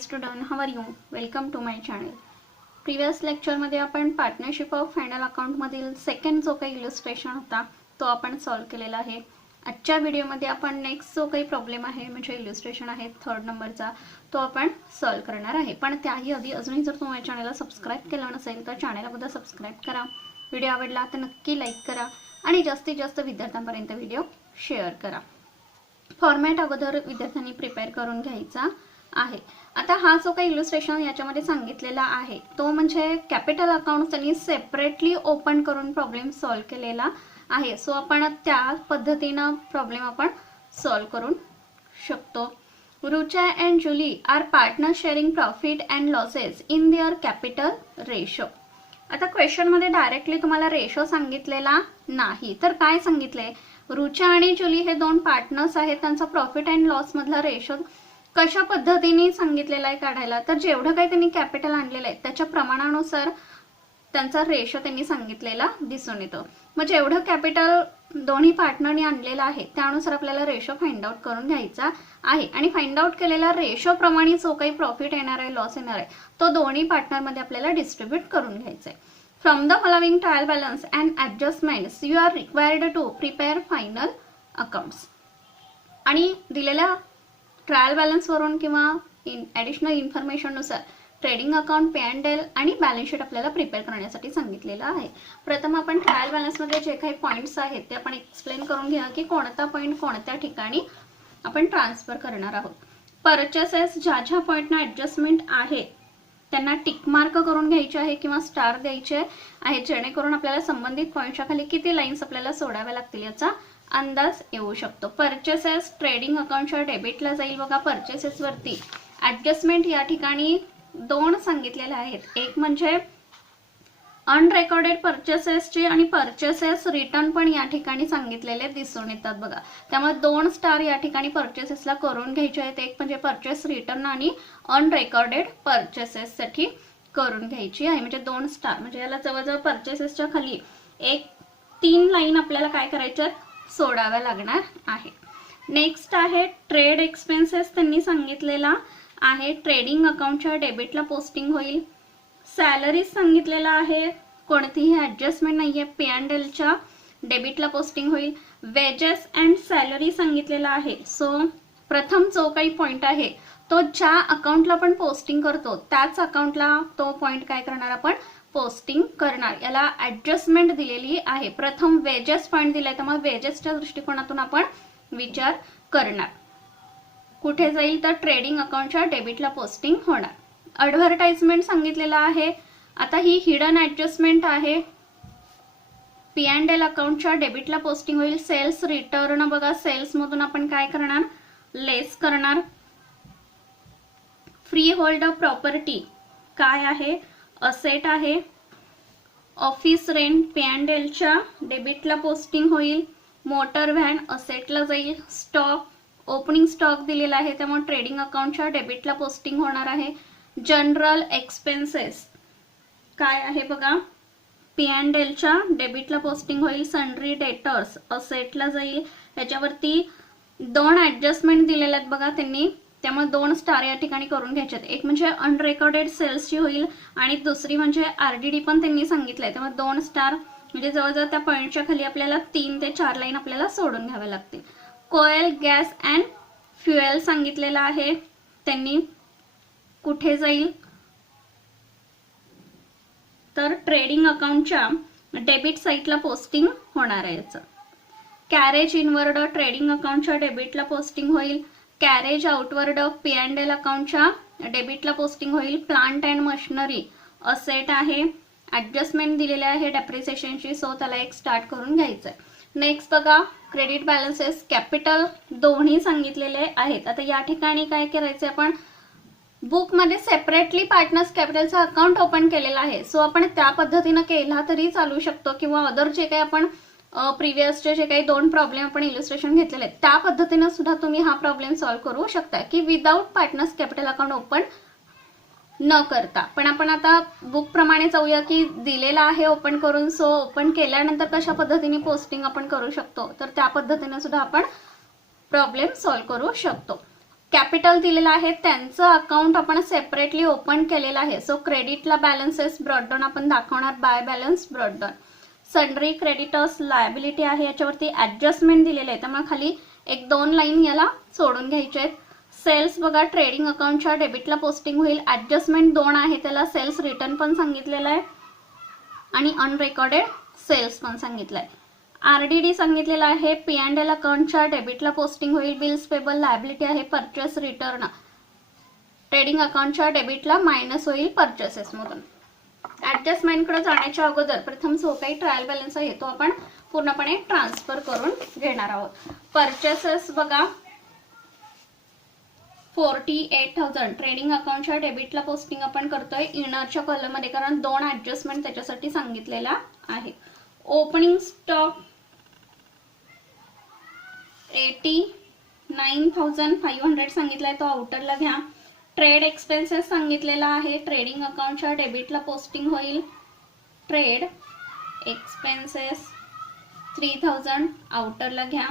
student, how are you? Welcome to my channel. Previous लेक्चरमध्ये आपण partnership of final अकाउंटमधील second जो काही इलस्ट्रेशन होता तो आपण सॉल्व केलेला आहे. आजच्या व्हिडिओमध्ये आपण नेक्स्ट जो काही प्रॉब्लेम आहे म्हणजे इलस्ट्रेशन आहे थर्ड नंबरचा तो आपण सॉल्व करणार आहे. पण त्याही आधी अजूनही जर तुम्ही चॅनलला सबस्क्राइब केलं नसेल तर चॅनलला सबस्क्राइब करा. व्हिडिओ आवडला तर नक्की लाईक करा आणि जास्तीत जास्त विद्यार्थ्यांपर्यंत व्हिडिओ शेअर करा. फॉर्मॅट अगोदर विद्यार्थ्यांनी प्रिपेअर करून घ्यायचा आहे. आता हा जो काही इलस्ट्रेशन याच्यामध्ये सांगितलेला आहे तो म्हणजे कॅपिटल अकाउंट त्यांनी सेपरेटली ओपन करून प्रॉब्लेम सॉल्व केलेला आहे. सो आपण त्या पद्धतीने प्रॉब्लेम आपण सॉल्व करून शकतो. Rucha and Julie are partner sharing profit and losses in their capital ratio. आता क्वेश्चन मध्ये डायरेक्टली तुम्हाला रेशो सांगितलेला नाही तर काय सांगितले, रुचा आणि जुली हे दोन पार्टनर्स आहेत, त्यांचा प्रॉफिट अँड लॉस मधला रेशो कशा पद्धतीने सांगितलेला आहे काढायला. तर जेवढं काही त्यांनी कॅपिटल आणलेलं आहे त्याच्या प्रमाणानुसार त्यांचा रेशो त्यांनी सांगितलेला दिसून येतो. मग जेवढं कॅपिटल दोन्ही पार्टनरनी आणलेलं आहे त्यानुसार आपल्याला रेशो फाइंड आउट करून घ्यायचा आहे. आणि फाइंड आउट केलेल्या रेशो प्रमाणे जो काही प्रॉफिट येणार आहे लॉस येणार आहे तो दोन्ही पार्टनर मध्ये आपल्याला डिस्ट्रीब्यूट करून घ्यायचा आहे. From the following trial balance and adjustments you are required to prepare final accounts. आणि दिलेल्या ट्रायल बॅलन्स वरून किंवा ॲडिशनल इन्फॉर्मेशन नुसार trading account, P and L आणि बॅलन्स शीट आपल्याला प्रिपेअर करण्यासाठी सांगितलेलं आहे. प्रथम आपण ट्रायल बॅलन्स मध्ये जे काही पॉइंट्स आहेत ते आपण एक्सप्लेन करून घ्या की कोणता पॉइंट कोणत्या ठिकाणी आपण ट्रान्सफर करणार आहोत. परचेसेस ज्या ज्या पॉइंटना ॲडजस्टमेंट आहे त्यांना टिक मार्क करून घ्यायचे आहे किंवा स्टार द्यायचे आहे जेणेकरून आपल्याला संबंधित पॉइंटच्या खाली किती लाईन्स आपल्याला सोडाव्या लागतील याचा अंदाज येऊ शकतो. परचेसेस ट्रेडिंग अकाउंटच्या डेबिटला जाईल बघा. परचेसेस वरती ॲडजस्टमेंट या ठिकाणी दोन सांगितलेले आहेत. एक म्हणजे अनरेकॉर्डेड परचेसेसचे आणि परचेसेस रिटर्न पण या ठिकाणी सांगितलेले दिसून येतात बघा. त्यामुळे दोन स्टार या ठिकाणी परचेसेसला करून घ्यायचे आहेत. एक म्हणजे परचेस रिटर्न आणि अनरेकॉर्डेड परचेसेस साठी करून घ्यायची आहे म्हणजे दोन स्टार. म्हणजे याला जवळजवळ परचेसेसच्या खाली एक 3 लाईन आपल्याला काय करायच्या सोडाव्या लागणार आहे. नेक्स्ट आहे ट्रेड एक्सपेन्सेस त्यांनी सांगितलेला आहे. ट्रेडिंग अकाउंटच्या डेबिटला पोस्टिंग होईल. सॅलरी सांगितलेला आहे, कोणतीही ॲडजस्टमेंट नाहीये, पे अँड एलच्या डेबिटला पोस्टिंग होईल. वेजेस अँड सॅलरी सांगितलेला आहे. सो प्रथम जो काही पॉइंट आहे तो ज्या अकाउंटला आपण पोस्टिंग करतो त्याच अकाउंटला तो पॉइंट काय करणार आपण पोस्टिंग करणार. याला ॲडजस्टमेंट दिलेली आहे. प्रथम वेजेस पॉइंट दिलाय त्यामुळे वेजेसच्या दृष्टिकोनातून आपण विचार करणार. कुठे जाईल तर ट्रेडिंग अकाउंटच्या डेबिटला पोस्टिंग होणार. ॲडव्हर्टाइजमेंट सांगितलेला आहे. आता ही हिडन ॲडजस्टमेंट आहे. पी अँड एल अकाउंटच्या डेबिटला पोस्टिंग होईल. सेल्स रिटर्न बघा, सेल्स मधून आपण काय करणार लेस करणार. फ्री होल्ड प्रॉपर्टी काय आहे असेट आहे. ऑफिस रेंट पे अँड एलच्या डेबिटला पोस्टिंग होईल. मोटर व्हॅन असेटला जाईल. स्टॉक ओपनिंग स्टॉक दिलेला आहे त्यामुळे ट्रेडिंग अकाउंटच्या डेबिटला पोस्टिंग होणार आहे. जनरल एक्सपेन्सेस काय आहे बघा, पी अँड एलच्या डेबिटला पोस्टिंग होईल. सन्ड्री डेटर्स असेटला जाईल. याच्यावरती दोन ॲडजस्टमेंट दिलेले आहेत बघा त्यांनी त्यामुळे 2 स्टार या ठिकाणी करून घ्यायचे. एक म्हणजे अनरेकॉर्डेड सेल्सची होईल आणि दुसरी म्हणजे आरडीडी पण त्यांनी सांगितलंय त्यामुळे 2 स्टार म्हणजे जवळजवळ त्या पॉइंटच्या खाली आपल्याला 3 ते 4 लाईन आपल्याला सोडून घ्याव्या लागतील. कोयल गॅस अँड फ्युएल सांगितलेला आहे त्यांनी कुठे जाईल तर ट्रेडिंग अकाउंटच्या डेबिट साईटला पोस्टिंग होणार आहे. याचं कॅरेज इनवर्ड ट्रेडिंग अकाउंटच्या डेबिटला पोस्टिंग होईल. Carriage outward P and L अकाउंटच्या डेबिटला पोस्टिंग होईल. प्लांट अँड मशिनरी असेट आहे. ॲडजस्टमेंट दिलेले आहे डेप्रिसिएशनची सो त्याला एक स्टार्ट करून घ्यायचं आहे. नेक्स्ट बघा क्रेडिट बॅलन्सेस कॅपिटल दोन्ही सांगितलेले आहेत. आता या ठिकाणी काय करायचं आपण बुक मध्ये सेपरेटली पार्टनर्स कॅपिटलचं अकाउंट ओपन केलेलं आहे. सो आपण त्या पद्धतीने केला तरी चालू शकतो किंवा अदर जे काही आपण प्रिव्हियसचे जे काही 2 प्रॉब्लेम आपण इलस्ट्रेशन घेतलेले आहेत त्या पद्धतीने सुद्धा तुम्ही हा प्रॉब्लेम सॉल्व्ह करू शकता की without partners capital account open न करता. पण आपण आता बुक प्रमाणे जाऊया की दिलेला आहे ओपन करून. सो ओपन केल्यानंतर कशा पद्धतीने पोस्टिंग आपण करू शकतो तर त्या पद्धतीने सुद्धा आपण प्रॉब्लेम सॉल्व्ह करू शकतो. कॅपिटल दिलेलं आहे त्यांचं अकाउंट आपण सेपरेटली ओपन केलेलं आहे. सो क्रेडिटला बॅलन्सेस ब्रॉट डाऊन आपण दाखवणार by balance brought down. Sundry creditors liability आहे, याच्यावरती ऍडजस्टमेंट दिलेले आहे त्यामुळे खाली 1-2 लाईन याला सोडून घ्यायचे आहेत. सेल्स बघा ट्रेडिंग अकाउंटच्या डेबिटला पोस्टिंग होईल. ऍडजस्टमेंट 2 आहे, त्याला सेल्स रिटर्न पण सांगितलेलं आहे आणि अनरेकॉर्डेड सेल्स पण सांगितलंय. आरडीडी सांगितलेलं आहे, P&L अकाउंटच्या डेबिटला पोस्टिंग होईल. बिल्स पेबल लायबिलिटी आहे, परचेस रिटर्न ट्रेडिंग अकाउंटच्या डेबिटला मायनस होईल परचेसेस मधून. ऍडजस्टमेंटकडे जाण्याच्या अगोदर प्रथम जो काही ट्रायल बॅलन्स आहे तो आपण पूर्णपणे ट्रान्सफर करून घेणार आहोत. परचेसेस बघा 48,000 ट्रेडिंग अकाउंटच्या डेबिटला पोस्टिंग आपण करतोय इनरच्या कॉलम मध्ये, कारण 2 ऍडजस्टमेंट त्याच्यासाठी सांगितलेला आहे. ओपनिंग स्टॉक 89,500 सांगितलाय, तो आउटरला घ्या. ट्रेड एक्सपेन्सेस सांगितलेला आहे, ट्रेडिंग अकाउंटच्या डेबिटला पोस्टिंग होईल. ट्रेड एक्सपेन्सेस 3,000 आउटरला घ्या.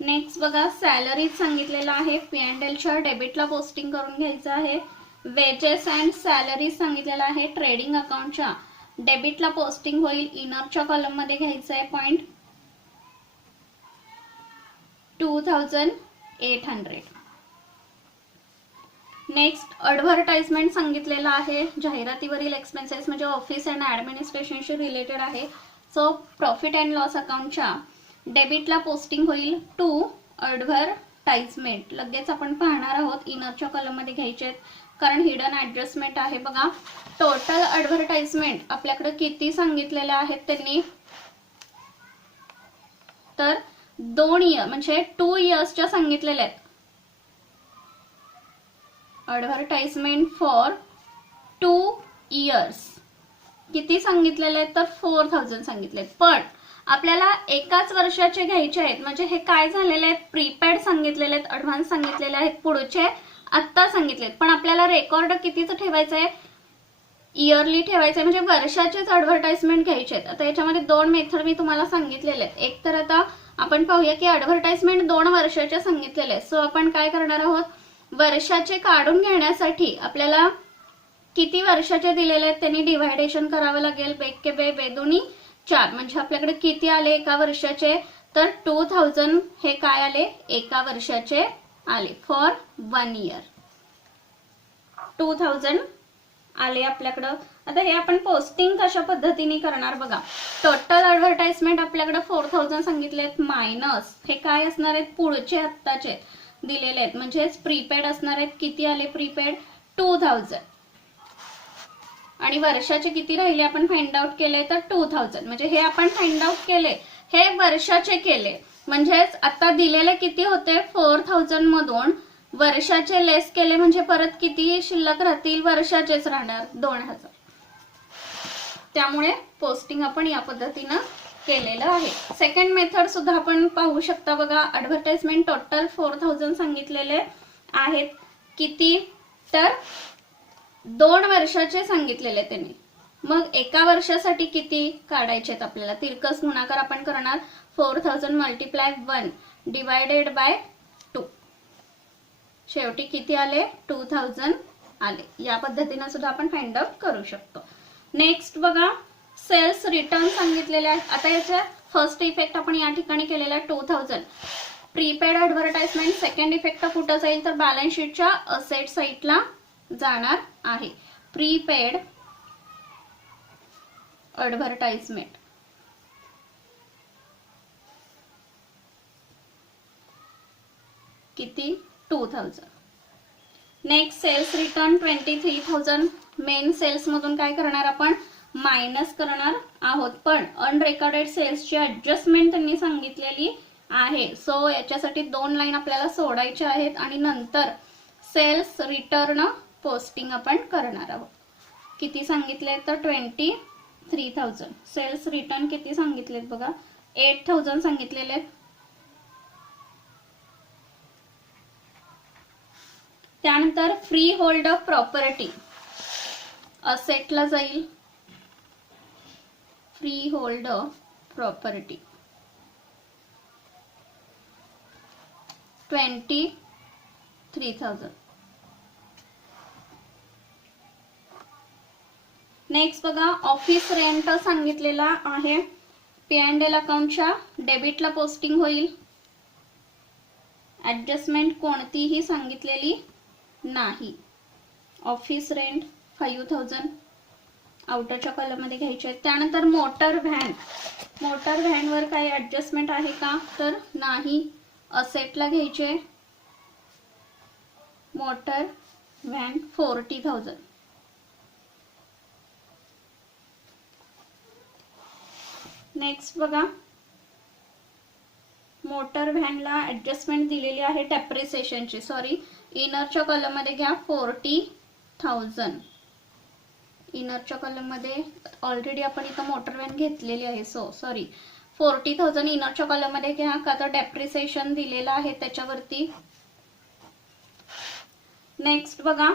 नेक्स्ट बघा सॅलरीज सांगितलेला आहे, P&Lच्या डेबिटला पोस्टिंग करून घ्यायचं आहे. वेजेस अँड सॅलरीज सांगितलेला आहे, ट्रेडिंग अकाउंटच्या डेबिटला पोस्टिंग होईल. इनरच्या कॉलम मध्ये घ्यायचं आहे पॉइंट 2,800. नेक्स्ट ॲडव्हर्टाइजमेंट सांगितलेला आहे, जाहिरातीवरील एक्सपेन्सेस म्हणजे ऑफिस अँड ऍडमिनिस्ट्रेशनशी रिलेटेड आहे. सो प्रॉफिट अँड लॉस अकाउंटच्या डेबिटला पोस्टिंग होईल टू ॲडव्हर्टाइजमेंट. लगेच आपण पाहणार आहोत, इनरच्या कॉलम मध्ये घ्यायचे आहेत कारण हिडन ऍडजस्टमेंट आहे. बघा टोटल ॲडव्हर्टाइजमेंट आपल्याकडे किती सांगितलेले आहेत त्यांनी, तर 2 इयर म्हणजे 2 इयर्सच्या सांगितलेल्या आहेत. ॲडव्हर्टाइजमेंट फॉर 2 इयर्स किती सांगितलेले आहेत, तर 4,000 सांगितले. पण आपल्याला एकाच वर्षाचे घ्यायचे आहेत, म्हणजे हे काय झालेले आहेत, प्रीपेड सांगितलेले आहेत, ऍडव्हान्स सांगितलेले आहेत, पुढचे आत्ता सांगितलेत. पण आपल्याला रेकॉर्ड कितीचं ठेवायचं आहे, इयरली ठेवायचं आहे, म्हणजे वर्षाचेच ॲडव्हर्टाइजमेंट घ्यायचे आहेत. आता याच्यामध्ये 2 मेथड मी तुम्हाला सांगितलेले आहेत. एक तर आता आपण पाहूया की ॲडव्हर्टाइजमेंट 2 वर्षाच्या सांगितलेले आहेत. सो आपण काय करणार आहोत, वर्षाचे काढून घेण्यासाठी आपल्याला किती वर्षाचे दिलेले आहेत त्यांनी डिव्हायडेशन करावं लागेल. बेके बे बेदोनी 4 म्हणजे आपल्याकडे किती आले एका वर्षाचे, तर 2,000 हे काय आले एका वर्षाचे आले फॉर 1 इयर. 2,000 आले आपल्याकडं. आता हे आपण पोस्टिंग कशा पद्धतीने करणार बघा. टोटल ॲडव्हर्टाइजमेंट आपल्याकडे 4,000 सांगितले आहेत, मायनस हे काय असणार आहेत, पुढचे आत्ताचे दिलेले आहेत, म्हणजेच प्रीपेड असणार आहेत. किती आले प्रीपेड 2,000 आणि वर्षाचे किती राहिले आपण फाइंड आउट केले, तर 2,000. म्हणजे हे आपण फाइंड आउट केले, हे वर्षाचे केले, म्हणजेच आता दिलेले किती होते 4,000 मधून वर्षाचे लेस केले म्हणजे परत किती शिल्लक राहतील, वर्षाचेच राहणार 2,000. त्यामुळे पोस्टिंग आपण या पद्धतीने केलेलं आहे. सेकंड मेथड सुद्धा आपण पाहू शकता बघा. ॲडव्हर्टाइजमेंट टोटल 4,000 सांगितलेले आहेत, किती तर 2 वर्षाचे सांगितलेले त्यांनी. मग एका वर्षासाठी किती काढायचे आहेत आपल्याला, तिरकस गुणाकार आपण करणार. 4,000 मल्टिप्लाय 1 डिवायडेड बाय 2, शेवटी किती आले 2,000 आले. या पद्धतीने सुद्धा आपण फाइंड आउट करू शकतो. नेक्स्ट बघा सेल्स रिटर्न सांगितलेले आहेत. आता याचा फर्स्ट इफेक्ट आपण या ठिकाणी केलेला आहे 2,000 प्रीपेड ॲडव्हर्टाइजमेंट. सेकंड इफेक्ट कुठं जाईल, तर बॅलन्स शीटच्या असेट साईडला जाणार आहे. प्रीपेड ॲडव्हर्टाइजमेंट किती 2,000. Next sales return 23,000. Main sales मधून काय करणार आपण, मायनस करणार आहोत. पण अनरेकॉर्डेड सेल्सची ऍडजस्टमेंट त्यांनी सांगितलेली आहे. सो याच्यासाठी 2 लाईन आपल्याला सोडायच्या आहेत आणि नंतर सेल्स रिटर्न पोस्टिंग आपण करणार आहोत. किती सांगितले, तर 23,000. सेल्स रिटर्न किती सांगितलेत बघा, 8,000 सांगितलेले आहेत. त्यानंतर फ्री होल्ड प्रॉपर्टी असेटला जाईल. Free hold property 20 3000. नेक्स्ट बघा, ऑफिस रेंट सांगितलेला आहे. P&L अकाउंटच्या डेबिटला पोस्टिंग होईल. ऍडजस्टमेंट कोणतीही सांगितलेली नाही. ऑफिस रेंट 5000 आउटरच्या कॉलम मध्ये घ्यायचे आहे. त्यानंतर मोटर व्हॅनवर काही ऍडजस्टमेंट आहे का, तर नाही. असेटला घ्यायचे मोटर व्हॅन 40,000. नेक्स्ट बघा, मोटर व्हॅनला ऍडजस्टमेंट दिलेली आहे डेप्रिसिएशनची. इनरच्या कॉलम मध्ये घ्या 40,000. इनरच्या कॉलम मध्ये ऑलरेडी आपण इथं मोटर व्हॅन घेतलेली आहे, 40,000 इनरच्या कॉलम मध्ये घ्या, का तर डेप्रिसिएशन दिलेलं आहे त्याच्यावरती. नेक्स्ट बघा,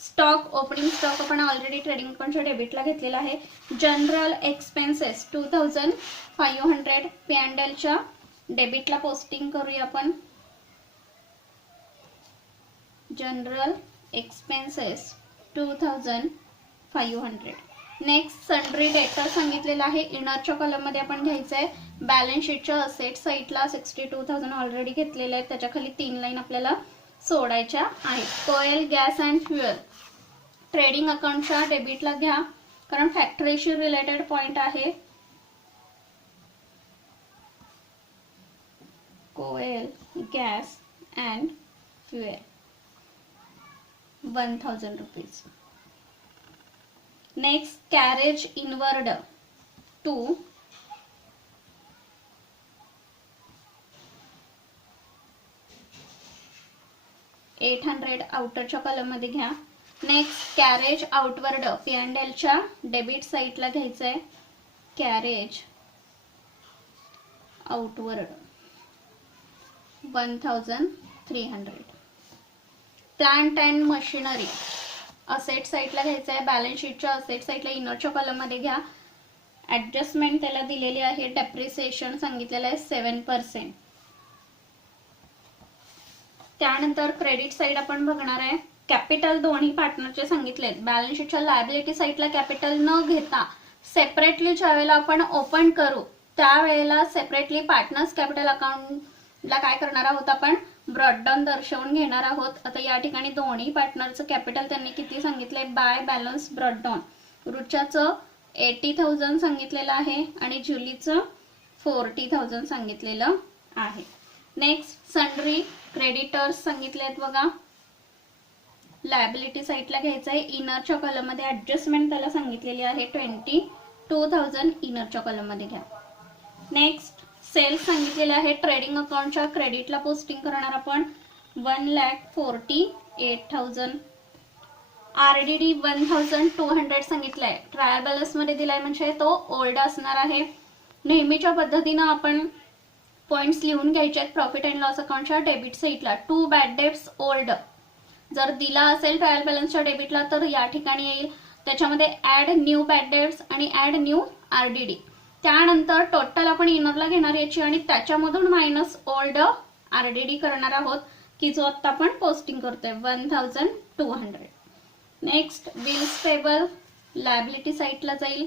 स्टॉक ओपनिंग स्टॉक आपण ऑलरेडी ट्रेडिंग अकाउंटच्या डेबिटला घेतलेला आहे. जनरल एक्सपेन्सेस 2500 P&Lच्या डेबिटला पोस्टिंग करूया आपण. General expenses 2500. नेक्स्ट सन्ड्री डेटर सांगितलेला आहे. इनरच्या कॉलम मध्ये आपण घ्यायचं आहे. बॅलन्स शीटच्या असेट साईडला 62,000 ऑलरेडी घेतलेले आहेत, त्याच्या खाली 3 लाईन आपल्याला सोडायच्या आहेत. Coal gas and fuel trading अकाउंटच्या डेबिटला घ्या, कारण फॅक्टरीशी रिलेटेड पॉइंट आहे. Coal gas and fuel 1000 rupees. Next carriage inward 2 800 आउटरच्या कॉलम मध्ये घ्या. नेक्स्ट कॅरेज आउटवर्ड P&Lच्या डेबिट साईडला घ्यायचं आहे. Carriage outward 1300. Plant and machinery asset साईडला घ्यायचं आहे. बॅलन्स शीटच्या असेट साईडला इनरच्या कॉलम मध्ये घ्या. ऍडजस्टमेंट त्याला दिलेली आहे. डेप्रिसिएशन सांगितलेलं आहे 7%. त्यानंतर क्रेडिट साईड आपण बघणार आहे. कॅपिटल दोन्ही पार्टनरचे सांगितले. बॅलन्स शीटच्या लायबिलिटी साईडला कॅपिटल न घेता सेपरेटली ज्यावेळेला आपण ओपन करू त्यावेळेला सेपरेटली पार्टनर्स कॅपिटल अकाउंटला काय करणार आहोत, आपण ब्रॉडडाऊन दर्शवून घेणार आहोत. आता या ठिकाणी दोन्ही पार्टनरचं कॅपिटल त्यांनी किती सांगितलंय बाय बॅलन्स ब्रॉडडाऊन. रुच्याचं 80,000 सांगितलेलं आहे आणि जुलीचं 40,000 सांगितलेलं आहे. नेक्स्ट सन्ड्री क्रेडिटर्स सांगितले आहेत बघा. लायबिलिटी साईडला घ्यायचं आहे. इनरच्या कॉलम मध्ये ऍडजस्टमेंट त्याला सांगितलेली आहे 22,000 इनरच्या कॉलम मध्ये घ्या. नेक्स्ट सेल्स सांगितलेले आहे. ट्रेडिंग अकाउंटच्या क्रेडिटला पोस्टिंग करणार आपण 1,48,000. RDD 1,200 सांगितलंय. ट्रायल बॅलन्स मध्ये दिलाय म्हणजे तो ओल्ड असणार आहे. नेहमीच्या पद्धतीनं आपण पॉइंट्स लिहून घ्यायचे आहेत. प्रॉफिट अँड लॉस अकाउंटच्या डेबिट साईडला 2 बॅड डेट्स ओल्ड जर दिला असेल ट्रायल बॅलन्सच्या डेबिटला तर या ठिकाणी येईल. त्याच्यामध्ये ऍड न्यू बॅड डेट्स आणि ऍड न्यू RDD. त्यानंतर टोटल आपण इनरला घेणार याची आणि त्याच्यामधून मायनस ओल्ड RDD करणार आहोत की जो आता आपण पोस्टिंग करतोय 1,200. नेक्स्ट बिल्स पेबल लायबिलिटी साईडला जाईल.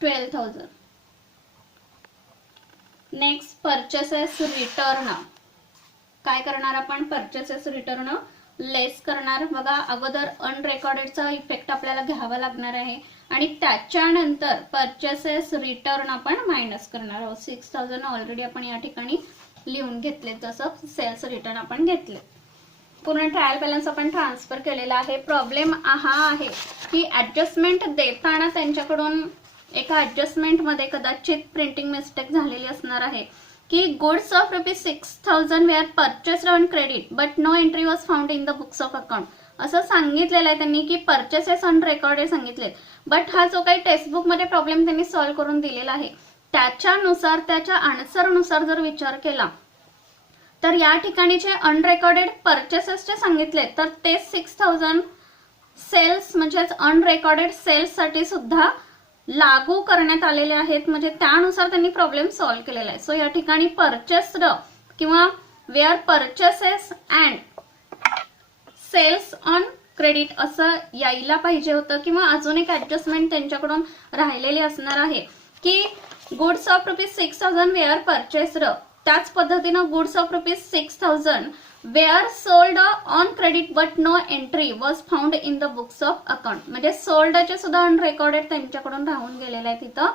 $12,000. नेक्स्ट परचेसेस रिटर्न काय करणार आपण, परचेसेस रिटर्न लेस करणार. बघा अगोदर अनरेकॉर्डेडचा इफेक्ट आपल्याला घ्यावा लागणार आहे आणि त्याच्यानंतर परचेसेस रिटर्न आपण मायनस करणार आहोत. 6,000 ऑलरेडी आपण या ठिकाणी लिहून घेतले, जसं सेल्स रिटर्न आपण घेतले. पूर्ण ट्रायल बॅलन्स आपण ट्रान्सफर केलेला आहे. प्रॉब्लेम हा आहे की ऍडजस्टमेंट देताना त्यांच्याकडून एका ऍडजस्टमेंट मध्ये कदाचित प्रिंटिंग मिस्टेक झालेली असणार आहे की goods of ₹6,000 were purchased on credit but no entry was found in the books of account. असं सांगितलेलं आहे त्यांनी की परचेसेस ऑन रेकॉर्डेड सांगितलेत. बट हा जो काही टेक्स्टबुक मध्ये प्रॉब्लेम त्यांनी सॉल्व्ह करून दिलेला आहे त्याच्यानुसार त्याच्या आन्सरनुसार जर विचार केला तर या ठिकाणी जे अनरेकॉर्डेड परचेसेसचे सांगितले तर ते 6,000 सेल्स म्हणजेच अनरेकॉर्डेड सेल्स साठी सुद्धा लागू करण्यात आलेले आहेत, म्हणजे त्यानुसार त्यांनी प्रॉब्लेम सॉल्व्ह केलेला आहे. सो या ठिकाणी परचेस्ड किंवा were purchases and sales on credit असं यायला पाहिजे होतं, किंवा अजून एक ऍडजस्टमेंट त्यांच्याकडून राहिलेली असणार आहे की गुड्स ऑफ ₹6,000 वेअर परचेस्ड, त्याच पद्धतीनं goods of ₹6,000 were sold on credit but no entry was found in the books of account. म्हणजे सोल्डचे सुद्धा अनरेकॉर्डेड त्यांच्याकडून राहून गेलेले आहे, तिथं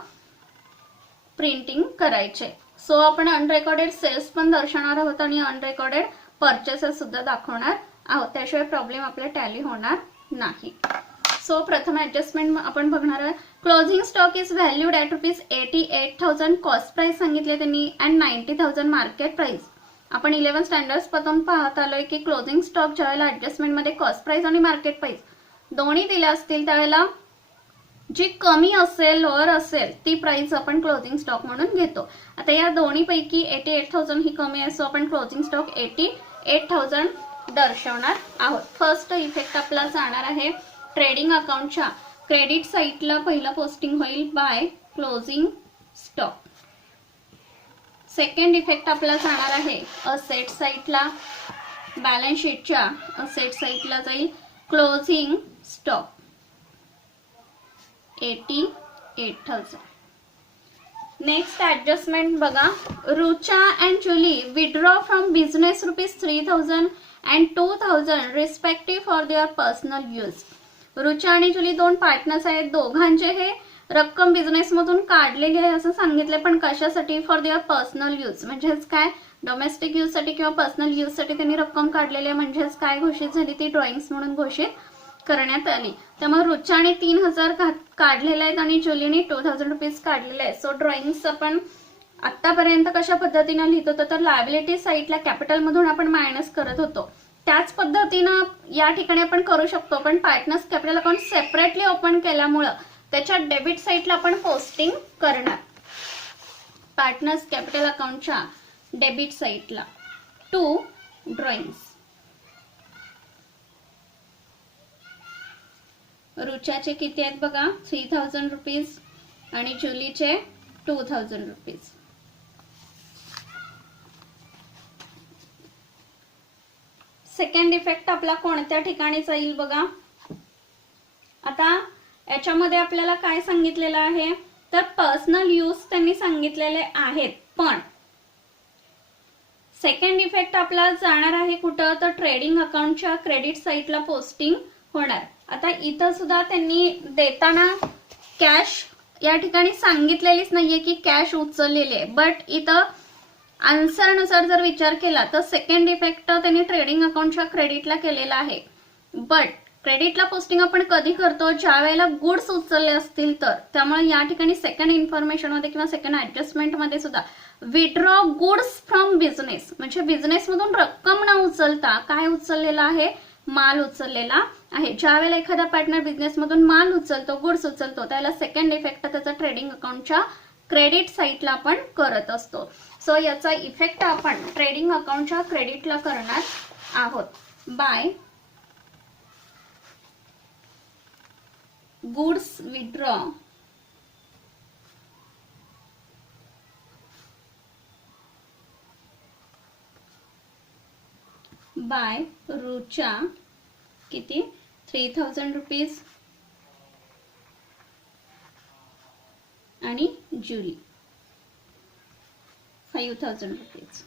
प्रिंटिंग करायचे. सो आपण अनरेकॉर्डेड सेल्स पण दर्शवणार आहोत आणि अनरेकॉर्डेड परचेसेस सुद्धा दाखवणार आहोत, त्याशिवाय प्रॉब्लेम आपला टॅली होणार नाही. सो प्रथम ऍडजस्टमेंट आपण बघणार आहे. Closing stock is valued at ₹88,000 cost price सांगितले त्यांनी अँड 90,000 मार्केट प्राइस. आपण 11 स्टँडर्ड्स पासून पाहत आलोय की क्लोजिंग स्टॉक ज्यावेळेला ऍडजस्टमेंटमध्ये कॉस्ट प्राइस आणि मार्केट प्राइस दोन्ही दिल्या असतील त्यावेळेला जी कमी असेल, लोअर असेल, ती प्राइस आपण क्लोजिंग स्टॉक म्हणून घेतो. आता या दोन्हीपैकी 88,000 ही कमी आहे, सो आपण क्लोजिंग स्टॉक 88,000 दर्शवणार आहोत. फर्स्ट इफेक्ट आपला जाणार आहे ट्रेडिंग अकाउंटच्या क्रेडिट साईडला पहिला पोस्टिंग होईल by closing stock. Second effect आपला जाणार आहे असेट साईडला, बॅलन्स शीटच्या असेट साईडला जाईल क्लोजिंग स्टॉक 88,000. नेक्स्ट ऍडजस्टमेंट बघा. Rucha and Julie withdraw from business ₹3,000 and 2,000 respective for their personal use. Rucha आणि जुली दोन पार्टनर्स आहेत, दोघांचे हे रक्कम बिझनेस मधून काढलेली आहे असं सांगितले, पण कशासाठी? For their personal use. म्हणजेच काय, डोमेस्टिक यूज साठी किंवा पर्सनल यूज साठी त्यांनी रक्कम काढलेली आहे. म्हणजेच काय घोषित झाली, ती ड्रॉइंग्स म्हणून घोषित करण्यात आली. त्यामुळे रुचाने 3,000 काढलेले आहेत आणि जुलीने ₹2,000 काढलेले आहेत. सो ड्रॉइंग्स आपण आतापर्यंत कशा पद्धतीने लिहित होतो, तर लायबिलिटी साईडला कॅपिटल मधून आपण मायनस करत होतो, त्याच पद्धतीनं या ठिकाणी आपण करू शकतो. पण partners capital account separately open केल्यामुळं त्याच्या डेबिट साईडला आपण पोस्टिंग करणार. पार्टनर्स कॅपिटल अकाउंटच्या डेबिट साईडला 2 ड्रॉइंग्स. रुचाचे किती आहेत बघा, ₹3,000 आणि जुलीचे ₹2,000. सेकंड इफेक्ट आपला कोणत्या ठिकाणी जाईल बघा. आता याच्यामध्ये आपल्याला काय सांगितलेलं आहे, तर पर्सनल यूज त्यांनी सांगितलेले आहेत, पण सेकंड इफेक्ट आपला जाणार आहे कुठं, तर ट्रेडिंग अकाउंटच्या क्रेडिट साईडला पोस्टिंग होणार. आता इथं सुद्धा त्यांनी देताना कॅश या ठिकाणी सांगितलेलीच नाहीये की कॅश उचललेली आहे, बट इथं आन्सरनुसार जर विचार केला तर सेकंड इफेक्ट त्यांनी ट्रेडिंग अकाउंटच्या क्रेडिटला केलेला आहे. बट क्रेडिटला पोस्टिंग आपण कधी करतो, ज्या वेळेला गुड्स उचलले असतील तर. त्यामुळे या ठिकाणी सेकंड इन्फॉर्मेशन मध्ये किंवा सेकंड ऍडजस्टमेंट मध्ये सुद्धा विड्रॉ गुड्स फ्रॉम बिझनेस, म्हणजे बिझनेस मधून रक्कम न उचलता काय उचललेला आहे, माल उचललेला आहे. ज्या वेळेला एखादा पार्टनर बिझनेस मधून माल उचलतो, गुड्स उचलतो, त्याला सेकंड इफेक्ट त्याचा ट्रेडिंग अकाउंटच्या क्रेडिट साईडला आपण करत असतो. सो याचा इफेक्ट आपण ट्रेडिंग अकाउंटच्या क्रेडिटला करणार आहोत by goods withdraw by Rucha किती, ₹3,000 आणि जुली ₹5,000.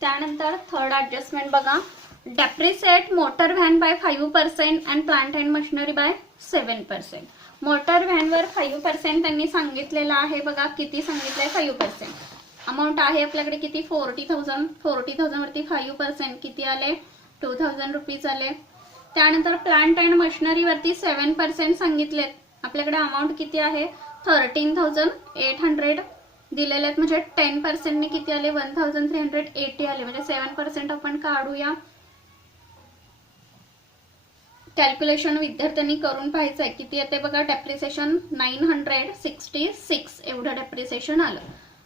त्यानंतर थर्ड ऍडजस्टमेंट बघा. Depreciate motor van by 5% and plant and machinery by 7%. Motor व्हॅनवर 5% त्यांनी सांगितलेलं आहे बघा. किती सांगितलंय, 5%. अमाऊंट आहे आपल्याकडे किती, 40,000. 40,000 वरती 5% किती आले, ₹2,000 आले. त्यानंतर प्लांट अँड मशिनरी वरती 7% सांगितलेत. आपल्याकडे अमाऊंट किती आहे, 13,800 दिलेले आहेत. म्हणजे 10% ने किती आले, 1,380 आले. म्हणजे 7% आपण काढूया. कॅल्क्युलेशन विद्यार्थ्यांनी करून पाहायचं आहे. किती येते बघा, डेप्रिसिएशन 966 एवढं डेप्रिसिएशन आलं.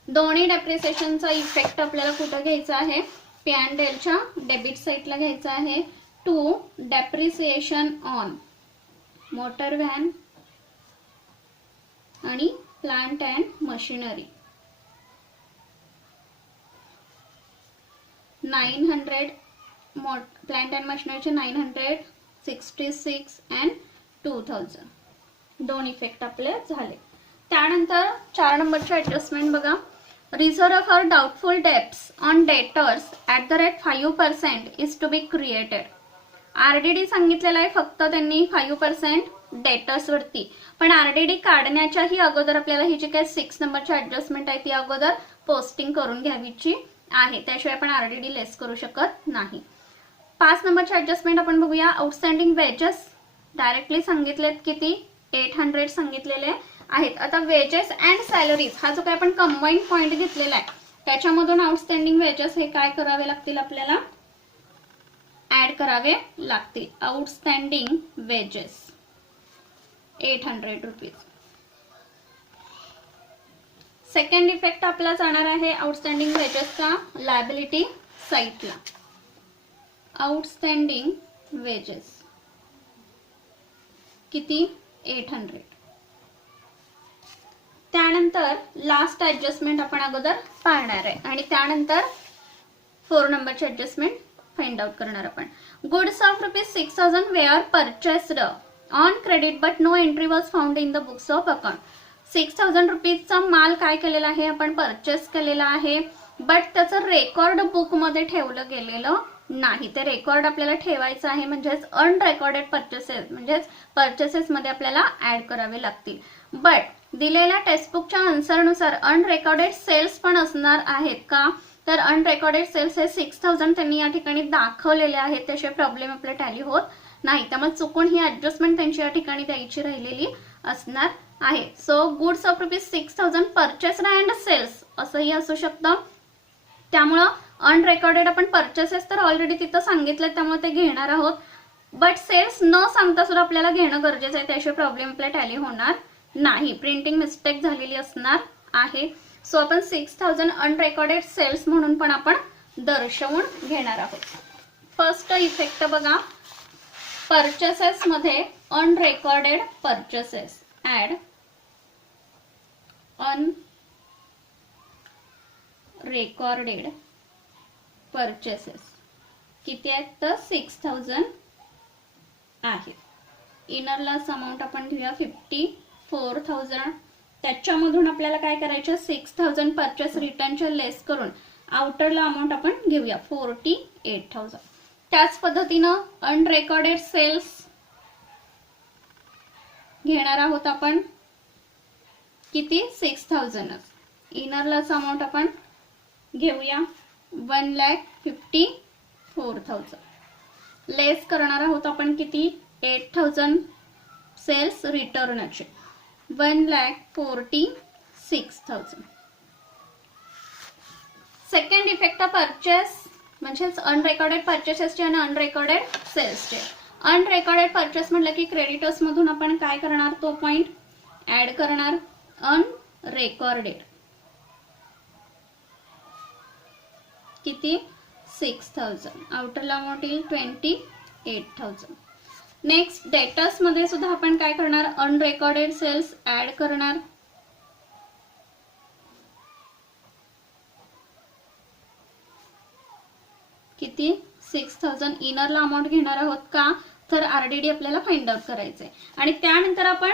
दोन्ही डेप्रिसिएशनचा इफेक्ट आपल्याला कुठं घ्यायचा आहे, P&Lच्या डेबिट साईडला घ्यायचा आहे. To depreciation on motor van आणि plant and machinery 900 plant and मशिनरीचे 966 अँड 2000 दोन इफेक्ट आपले झाले. त्यानंतर 4 नंबरचे ॲडजस्टमेंट बघा. Reserve for doubtful debts on debtors @5% is to be created. RDD सांगितलेलं आहे फक्त त्यांनी 5% डेटर्स वरती, पण आरडीडी काढण्याच्याही अगोदर आपल्याला ही जी काही 6 नंबरची ॲडजस्टमेंट आहे ती अगोदर पोस्टिंग करून घ्यावीची आहे, त्याशिवाय आपण आरडीडी लेस करू शकत नाही. 5 नंबरची ॲडजस्टमेंट आपण बघूया. आउटस्टँडिंग वेजेस डायरेक्टली सांगितलेत किती 800 सांगितलेले आहेत. आता वेजेस अँड सॅलरीज हा जो काही आपण कंबाईन पॉइंट घेतलेला आहे त्याच्यामधून आउटस्टँडिंग वेजेस हे काय करावे लागतील, आपल्याला ऍड करावे लागतील. Outstanding wedges 800 rupees. Second effect आपला जाणार आहे आउटस्टँडिंग वेजेसचा लायबिलिटी साईडला. आउटस्टँडिंग वेजेस किती 800. त्यानंतर लास्ट ॲडजस्टमेंट आपण अगोदर पाहणार आहे आणि त्यानंतर 4 नंबरची ॲडजस्टमेंट फाइंड आउट करणार आपण. Goods of ₹6000 were purchased on credit but no entry was found in the books of account. 6000 रुपीजचा माल काय केलेला आहे, आपण परचेस केलेला आहे, बट त्याचं रेकॉर्ड बुक मध्ये ठेवलं गेलेलं नाही. ते रेकॉर्ड आपल्याला ठेवायचं आहे, म्हणजेच अनरेकॉर्डेड परचेसेस म्हणजेच परचेसेस मध्ये आपल्याला ऍड करावे लागतील. बट दिलेल्या टेक्स्टबुकच्या आन्सरनुसार अनरेकॉर्डेड सेल्स पण असणार आहेत का, तर अनरेकॉर्डेड सेल्स हे 6000 त्यांनी या ठिकाणी दाखवलेले आहेत, त्याशिवाय प्रॉब्लेम आपला टॅली होत नाही. त्यामुळे चुकून ही ॲडजस्टमेंट त्यांची या ठिकाणी द्यायची राहिलेली असणार आहे. So goods of ₹6000 purchased and sales असंही असू शकतं. त्यामुळं अनरेकॉर्डेड आपण परचेसेस तर ऑलरेडी तिथं सांगितलं त्यामुळे ते घेणार आहोत, बट सेल्स न सांगता सुद्धा आपल्याला घेणं गरजेचं आहे, त्याशिवाय प्रॉब्लेम आपल्या टॅली होणार नाही. प्रिंटिंग मिस्टेक झालेली असणार आहे. सो आपण 6000 अनरेकॉर्डेड सेल्स म्हणून पण आपण दर्शवून घेणार आहोत. फर्स्ट इफेक्ट बघा. परचेसेस मध्ये अनरेकॉर्डेड परचेसेस ऍड अनरेकॉर्डेड परचेसेस किती आहेत तर 6000 आहेत. इनर लॉस अमाऊंट आपण घेऊया 54,000. त्याच्यामधून आपल्याला काय करायचं 6000 परचेस रिटर्नच्या लेस करून आउटरला अमाऊंट आपण घेऊया 48,000. त्याच पद्धतीनं अनरेकॉर्डेड सेल्स घेणार आहोत आपण किती 6000. इनर लॉस अमाऊंट आपण घेऊया 1,54,000. लेस करणार आहोत आपण किती 8,000 सेल्स रिटर्नचे 1,46,000. सेकंड इफेक्ट परचेस म्हणजेच अनरेकॉर्डेड परचेसेसचे आणि अनरेकॉर्डेड सेल्सचे. अनरेकॉर्डेड परचेस म्हटलं की क्रेडिटर्स मधून आपण काय करणार तो पॉइंट ऍड करणार. अनरेकॉर्डेड किती 6000. आउटरला अमाऊंट येईल 28,000. नेक्स्ट डेटर्स मध्ये सुद्धा आपण काय करणार अनरेकॉर्डेड सेल्स ऍड करणार. किती 6000. इनरला अमाऊंट घेणार आहोत का तर आरडीडी आपल्याला फाइंड आउट करायचंय आणि त्यानंतर आपण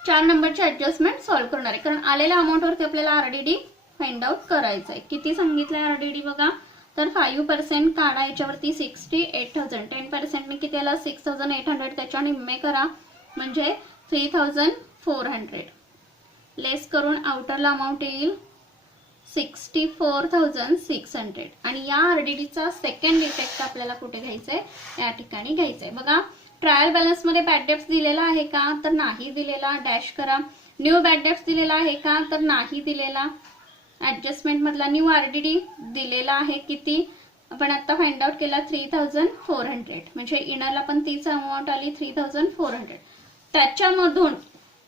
4 नंबरची ऍडजस्टमेंट सॉल्व्ह करणार आहे, कारण आलेल्या अमाऊंट वरती आपल्याला आरडीडी फाइंड आउट करायचंय. किती सांगितलंय आरडीडी बघा तर 5% काढा याच्यावरती 68,000. 10% ने किती आला 6,800. त्याच्या निम्मे करा म्हणजे 3,400. लेस करून आउटरला अमाऊंट येईल 64,600. आणि या आरडीडीचा सेकंड इफेक्ट आपल्याला कुठे घ्यायचंय या ठिकाणी घ्यायचंय. बघा ट्रायल बॅलन्स मध्ये बॅड डेब्ट्स दिलेला आहे का तर नाही दिलेला, डॅश करा. न्यू बॅड डेब्ट्स दिलेला आहे का तर नाही दिलेला. ऍडजस्टमेंट मधला न्यू आरडीडी दिलेला आहे किती आपण आता फाइंड आउट केला 3,400. म्हणजे इनरला पण तीच अमाऊंट आली 3,400. त्याच्यामधून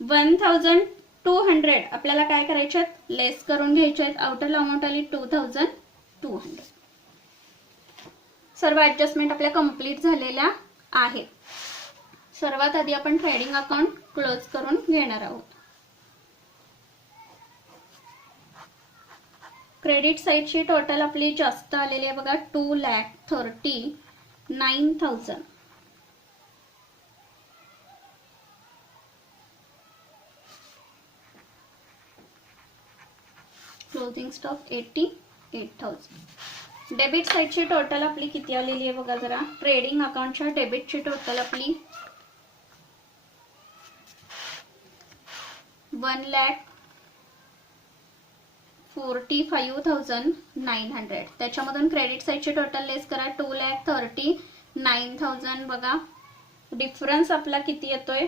1,200 आपल्याला काय करायचे लेस करून घ्यायचे आहेत. आउटरला अमाऊंट आली 2,200. सर्व ऍडजस्टमेंट आपल्या कंप्लीट झालेल्या आहेत. सर्वात आधी आपण ट्रेडिंग अकाउंट क्लोज करून घेणार आहोत. क्रेडिट साईडची टोटल आपली जास्त आलेली आहे बघा 2,39,000. Closing stock 88,000. डेबिट साईडची टोटल आपली किती आलेली आहे बघा जरा. ट्रेडिंग अकाउंटच्या डेबिटची टोटल आपली 1,45,900. त्याच्यामधून क्रेडिट साईडची टोटल लेस करा 2,39,000 बघा. डिफरन्स आपला किती येतोय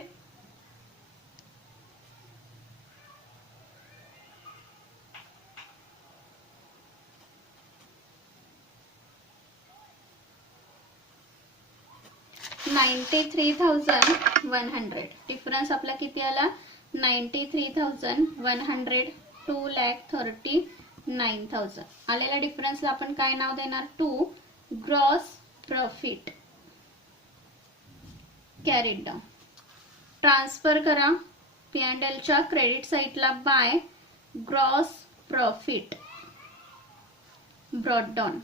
93,100. डिफरन्स आपला किती आला 93,100. 2,39,000 आलेल्या डिफरन्सला आपण काय नाव देणार 2 gross profit carried down. Transfer करा P&L च्या क्रेडिट साईडला by gross profit brought down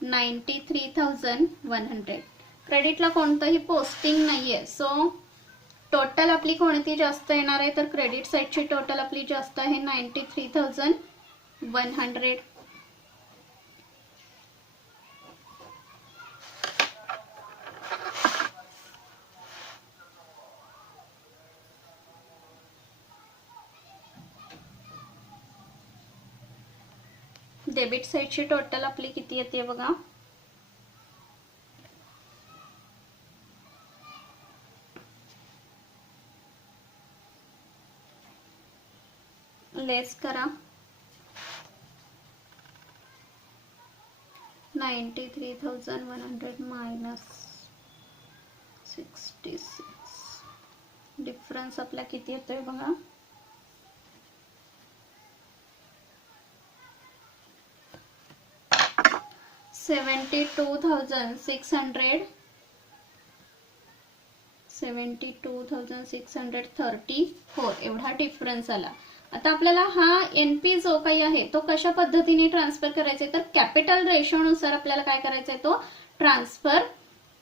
93,100. क्रेडिटला कोणतंही पोस्टिंग नाहीये, सो टोटल आपली कोणती जास्त येणार आहे तर क्रेडिट साईडची टोटल आपली जास्त आहे 93,100. डेबिट साईडची टोटल आपली किती येते बघा लेस करा 93,100 मायनस 66. डिफरन्स आपला किती येतोय बघा 72,600. 72,634 एवढा डिफरन्स आला. आता आपल्याला हा NP जो काही आहे तो कशा पद्धतीने ट्रान्सफर करायचा तर कॅपिटल रेशो नुसार आपल्याला काय करायचा आहे तो ट्रान्सफर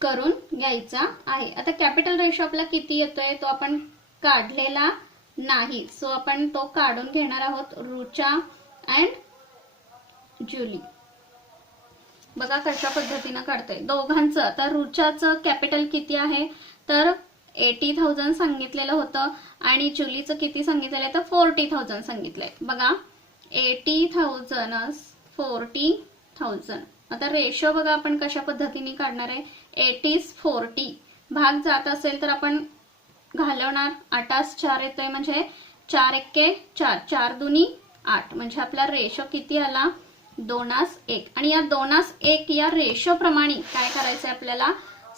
करून घ्यायचा आहे. आता कॅपिटल रेशो आपला किती येतोय तो आपण काढलेला नाही, सो आपण तो काढून घेणार आहोत. रुचा अँड जुली बघा कशा पद्धतीने काढतोय दोघांचं. आता रुचाचं कॅपिटल किती आहे तर 80,000 सांगितलेलं होतं आणि जुलीचं किती सांगितलेलं आहे तर 40,000 सांगितलंय बघा. 80,000 40,000. आता रेशो बघा आपण कशा पद्धतीने काढणार आहे 80:40. भाग जात असेल तर आपण घालवणार 8:4 येतोय म्हणजे 4 × 4 4 दुनी 8 म्हणजे आपला रेशो किती आला 2:1. आणि या 2:1 या रेशो प्रमाणे काय करायचंय आपल्याला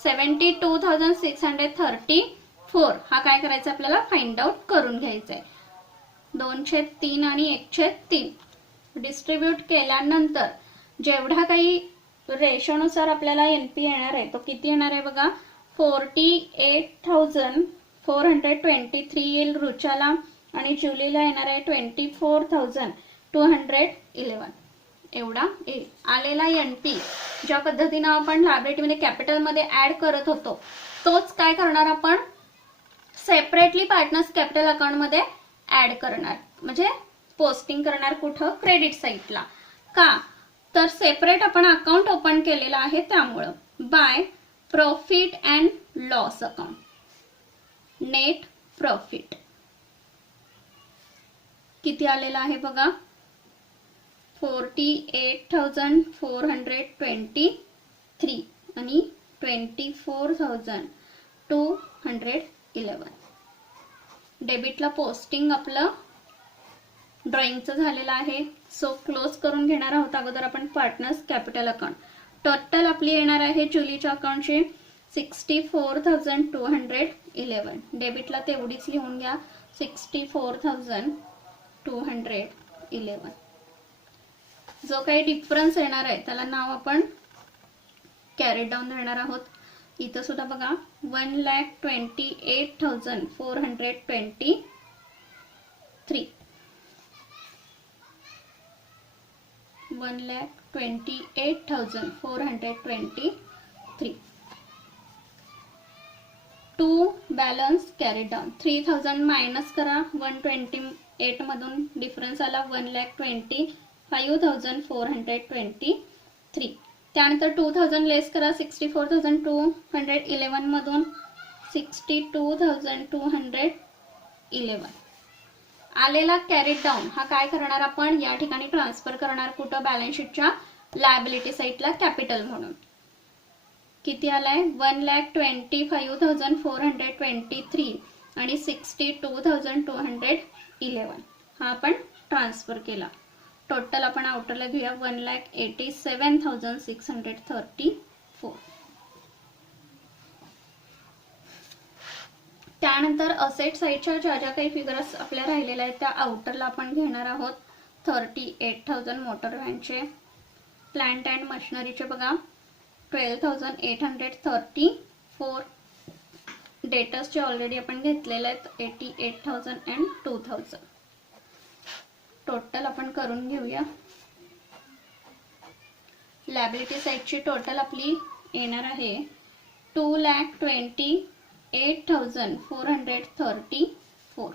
72,634 हा काय करायचा आपल्याला फाइंड आउट करून घ्यायचा आहे. 2/3 आणि 1/3 डिस्ट्रीब्यूट केल्यानंतर जेवढा काही रेशोनुसार आपल्याला NP येणार आहे तो किती येणार आहे बघा 48,423 येईल रुचाला आणि जुलीला येणार आहे 24,211 एवढा येईल. आलेला NP ज्या पद्धतीने आपण लायबिलिटीमध्ये कॅपिटलमध्ये ऍड करत होतो तोच काय करणार आपण सेपरेटली पार्टनर्स कॅपिटल अकाउंटमध्ये ऍड करणार म्हणजे पोस्टिंग करणार कुठं क्रेडिट साईडला. का तर सेपरेट आपण अकाउंट ओपन केलेलं आहे त्यामुळं. By profit and loss account net profit किती आलेला आहे बघा 48,423 आणि 24,211. डेबिटला पोस्टिंग आपलं ड्रॉइंगचं झालेलं आहे, सो क्लोज करून घेणार आहोत. अगोदर आपण पार्टनर्स कॅपिटल अकाउंट टोटल आपली येणार आहे जुलीच्या अकाउंटची 64,211. डेबिटला तेवढीच लिहून घ्या 64,211. जो काही डिफरन्स येणार आहे त्याला नाव आपण कॅरी डाऊन देणार आहोत. इथं सुद्धा बघा 1,28,423. 1,28,423. 2 बॅलन्स कॅरी डाऊन. 3,000 मायनस करा, 128 मधून डिफरन्स आला 1,25,423. त्यानंतर 2,000 लेस करा, 64,211 मधून 62,211. आलेला कॅरी डाऊन हा काय करणार आपण या ठिकाणी ट्रान्सफर करणार कुठं, बॅलन्स शीटच्या लायबिलिटी साईडला कॅपिटल म्हणून. किती आलाय 1,25,423 आणि 62,211 हा आपण ट्रान्सफर केला. टोटल आपण आउटरला घेऊया 1,87,634. त्यानंतर असेट साईडच्या ज्या ज्या काही फिगर्स आपल्या राहिलेल्या आहेत त्या आउटरला आपण घेणार आहोत. 38,000 मोटर व्हॅनचे. प्लांट अँड मशिनरीचे बघा 12,834. डेटर्सचे ऑलरेडी आपण घेतलेले आहेत 88,000 अँड 2,000. टोटल आपण करून घेऊया. लायबिलिटी साईडची टोटल आपली येणार आहे 2,28,434.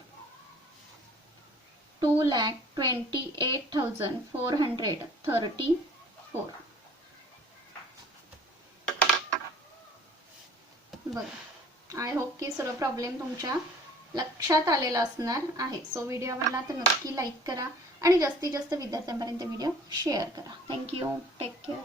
2,28,434. बघा, आय होप की सर्व प्रॉब्लेम तुमच्या लक्षात आलेला असणार आहे. सो व्हिडिओ आवडला तर नक्की लाईक करा आणि जास्तीत जास्त विद्यार्थ्यांपर्यंत व्हिडिओ शेअर करा. थँक्यू. Take care.